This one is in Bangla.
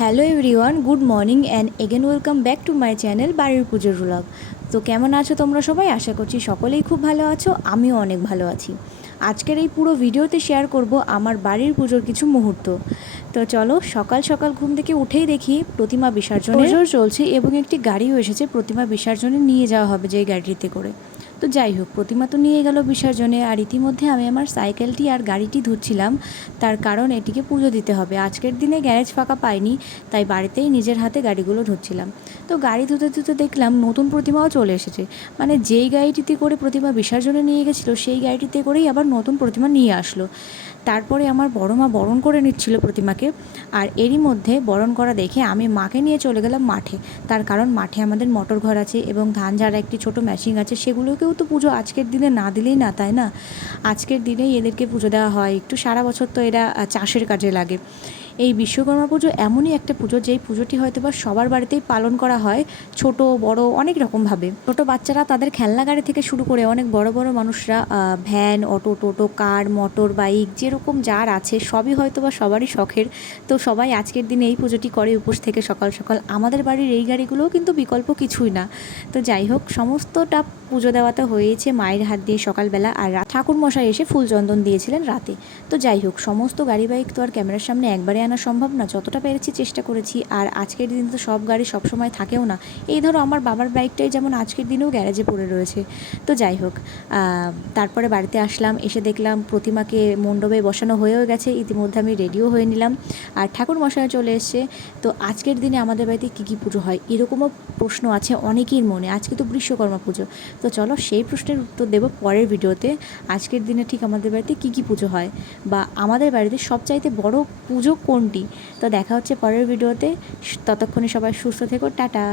Hello everyone good morning and again welcome back to my channel বাড়ির পুজোর ব্লগ তো কেমন আছো তোমরা সবাই? আশা করছি সকলেই খুব ভালো আছো, আমিও অনেক ভালো আছি। আজকের এই পুরো ভিডিওতে শেয়ার করব আমার বাড়ির পুজোর কিছু মুহূর্ত। তো চলো, সকাল সকাল ঘুম থেকে উঠেই দেখি প্রতিমা বিসর্জন চলছে এবং একটি গাড়িও এসেছে, প্রতিমা বিসর্জনে নিয়ে যাওয়া হবে যে গাড়িতে করে। তো যাই হোক, প্রতিমা তো নিয়ে গেল বিসর্জনে আর ইতিমধ্যে আমি আমার সাইকেলটি আর গাড়িটি ধুচ্ছিলাম। তার কারণ এটিকে পুজো দিতে হবে। আজকের দিনে গ্যারেজ ফাঁকা পাইনি, তাই বাড়িতেই নিজের হাতে গাড়িগুলো ধুচ্ছিলাম। তো গাড়ি ধুতে ধুতে দেখলাম নতুন প্রতিমাও চলে এসেছে। মানে যেই গাড়িটিতে করে প্রতিমা বিসর্জনে নিয়ে গেছিল, সেই গাড়িটিতে করেই আবার নতুন প্রতিমা নিয়ে আসলো। তারপরে আমার বড় মা বরণ করে নিচ্ছিল প্রতিমাকে। আর এরই মধ্যে বরণ করা দেখে আমি মাকে নিয়ে চলে গেলাম মাঠে। তার কারণ মাঠে আমাদের মটর ঘর আছে এবং ধান ঝাড়া একটি ছোট মেশিন আছে সেগুলোকেও তো পুজো আজকের দিনে না দিলেই না, তাই না? আজকের দিনেই এদেরকে পুজো দেওয়া হয়। একটু সারা বছর তো এরা চাষের কাজে লাগে। এই বিশ্বকর্মা পুজো এমনই একটা পুজো, যেই পুজোটি হয়তো বা সবার বাড়িতেই পালন করা হয়, ছোট, বড়, অনেক রকমভাবে। ছোট বাচ্চারা তাদের খেলনা গাড়ি থেকে শুরু করে অনেক বড় বড় মানুষরা van, auto, toto, car, motor, bike, যেরকম যার আছে, সবই হয়তো বা সবারই শখের। তো সবাই আজকের দিনে এই পুজোটি করে উপোস থেকে সকাল সকাল। আমাদের বাড়ির এই গাড়িগুলোও কিন্তু বিকল্প কিছুই না। তো যাই হোক, সমস্তটা পুজো দেওয়াতে হয়েছে মায়ের হাত দিয়ে সকালবেলা আর ঠাকুর মশাই এসে ফুল চন্দন দিয়েছিলেন রাতে। তো যাই হোক, সমস্ত গাড়ি বাইক তো আর ক্যামেরার সামনে একবারে আনা সম্ভব না। যতটা পেরেছি চেষ্টা করেছি, আর আজকের দিন তো সব গাড়ি সবসময় থাকেও না। এই ধরো আমার বাবার বাইকটাই যেমন আজকের দিনেও গ্যারেজে পড়ে রয়েছে। তো যাই হোক তারপরে বাড়িতে আসলাম, এসে দেখলাম প্রতিমাকে মণ্ডপে বসানো হয়েও গেছে। ইতিমধ্যে আমি রেডিও হয়ে নিলাম। আর ঠাকুর মশাই চলে এসছে। তো আজকের দিনে আমাদের বাড়িতে কী কী পুজো হয়? এরকমও প্রশ্ন আছে অনেকের মনে। আজকে তো বিশ্বকর্মা পুজো। তো চলো সেই প্রশ্নের উত্তর দেবো পরের ভিডিওতে। আজকের দিনে ঠিক আমাদের বাড়িতে কী কী পুজো হয়? বা আমাদের বাড়িতে সবচাইতে বড় পুজো কোনটি? তো দেখা হচ্ছে পরের ভিডিওতে। ততক্ষণে সবাই সুস্থ থেকো, টাটা।